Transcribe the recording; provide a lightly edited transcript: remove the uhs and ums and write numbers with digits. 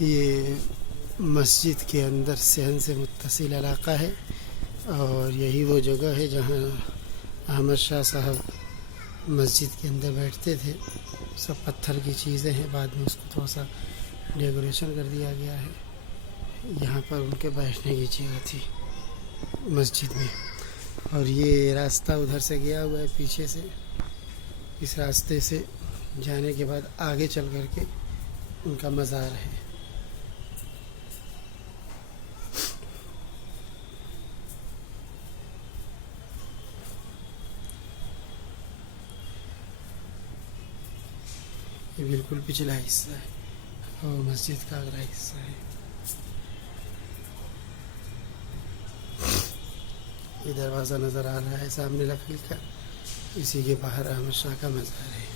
ये मस्जिद के अंदर सहन से मुत्तसिल इलाका है और यही वो जगह है जहाँ अहमद शाह साहब मस्जिद के अंदर बैठते थे। सब पत्थर की चीज़ें हैं, बाद में उसको थोड़ा सा डेकोरेशन कर दिया गया है। यहाँ पर उनके बैठने की जगह थी मस्जिद में। और ये रास्ता उधर से गया हुआ है पीछे से। इस रास्ते से जाने के बाद आगे चल कर के उनका मज़ार है। ये बिल्कुल पिछला हिस्सा है और मस्जिद का अगला हिस्सा है। ये दरवाज़ा नज़र आ रहा है सामने लकड़ी का, इसी के बाहर अहमद शाह का मज़ार है।